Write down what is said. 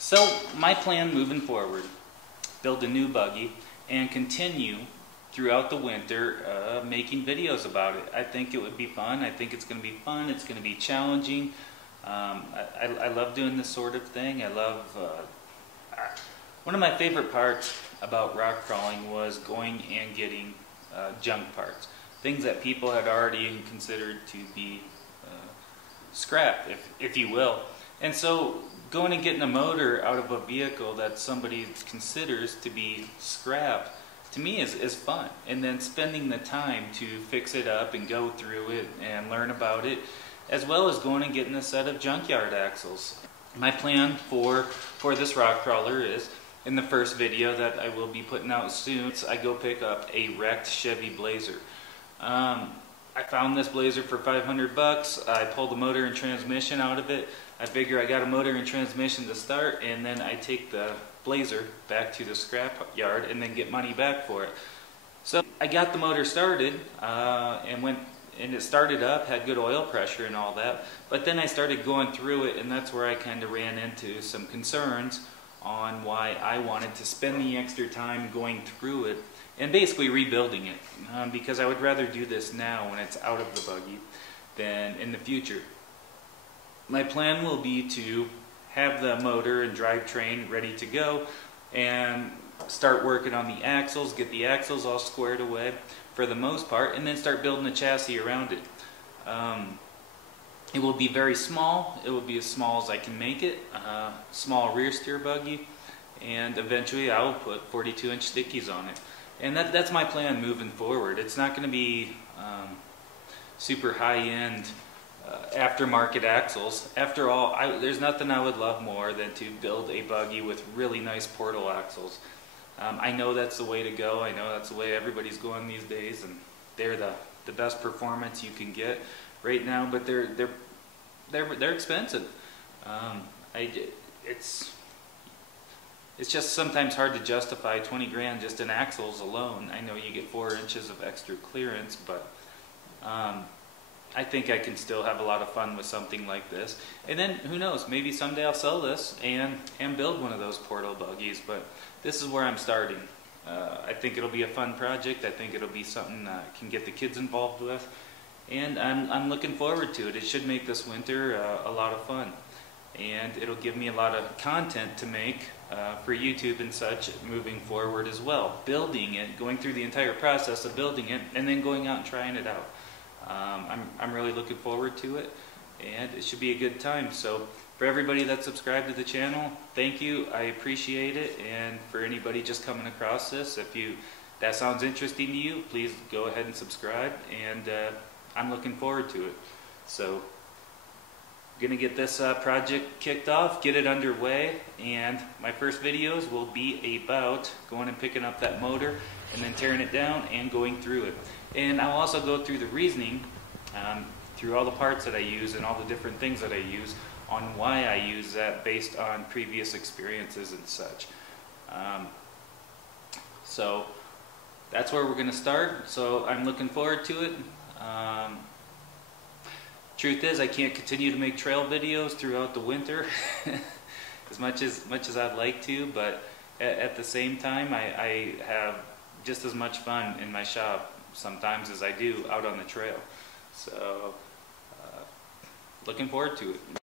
So my plan moving forward, build a new buggy and continue throughout the winter making videos about it. I think it would be fun. I think it's going to be fun. It's going to be challenging. I love doing this sort of thing. I love, one of my favorite parts about rock crawling was going and getting junk parts. Things that people had already considered to be scrap, if you will. And so going and getting a motor out of a vehicle that somebody considers to be scrap, to me is fun. And then spending the time to fix it up and go through it and learn about it, as well as going and getting a set of junkyard axles. My plan for this rock crawler is, in the first video that I will be putting out soon, I go pick up a wrecked Chevy Blazer. I found this Blazer for 500 bucks. I pulled the motor and transmission out of it. I figure I got a motor and transmission to start, and then I take the Blazer back to the scrap yard and then get money back for it. So I got the motor started and it started up, had good oil pressure and all that, but then I started going through it, and that's where I kind of ran into some concerns on why I wanted to spend the extra time going through it and basically rebuilding it, because I would rather do this now when it's out of the buggy than in the future. My plan will be to have the motor and drivetrain ready to go and start working on the axles, get the axles all squared away for the most part, and then start building a chassis around it. It will be very small. It will be as small as I can make it. Small rear steer buggy, and eventually I will put 42-inch stickies on it. And that's my plan moving forward. It's not going to be super high-end aftermarket axles. After all, there's nothing I would love more than to build a buggy with really nice portal axles. I know that's the way to go. I know that's the way everybody's going these days, and they're the best performance you can get right now. But they're expensive. It's just sometimes hard to justify 20 grand just in axles alone. I know you get 4 inches of extra clearance, but I think I can still have a lot of fun with something like this. And then, who knows, maybe someday I'll sell this and build one of those portal buggies, but this is where I'm starting. I think it'll be a fun project. I think it'll be something I can get the kids involved with, and I'm looking forward to it. It should make this winter a lot of fun, and it'll give me a lot of content to make for YouTube and such moving forward as well. Building it, going through the entire process of building it, and then going out and trying it out. I'm really looking forward to it, and it should be a good time. So for everybody that's subscribed to the channel, thank you. I appreciate it. And for anybody just coming across this, if that sounds interesting to you, please go ahead and subscribe, and I'm looking forward to it. So going to get this project kicked off, get it underway, and my first videos will be about going and picking up that motor and then tearing it down and going through it. And I'll also go through the reasoning through all the parts that I use and all the different things that I use on why I use that based on previous experiences and such. So that's where we're going to start. So I'm looking forward to it. Truth is, I can't continue to make trail videos throughout the winter as much as I'd like to, but at the same time, I have just as much fun in my shop sometimes as I do out on the trail. So looking forward to it.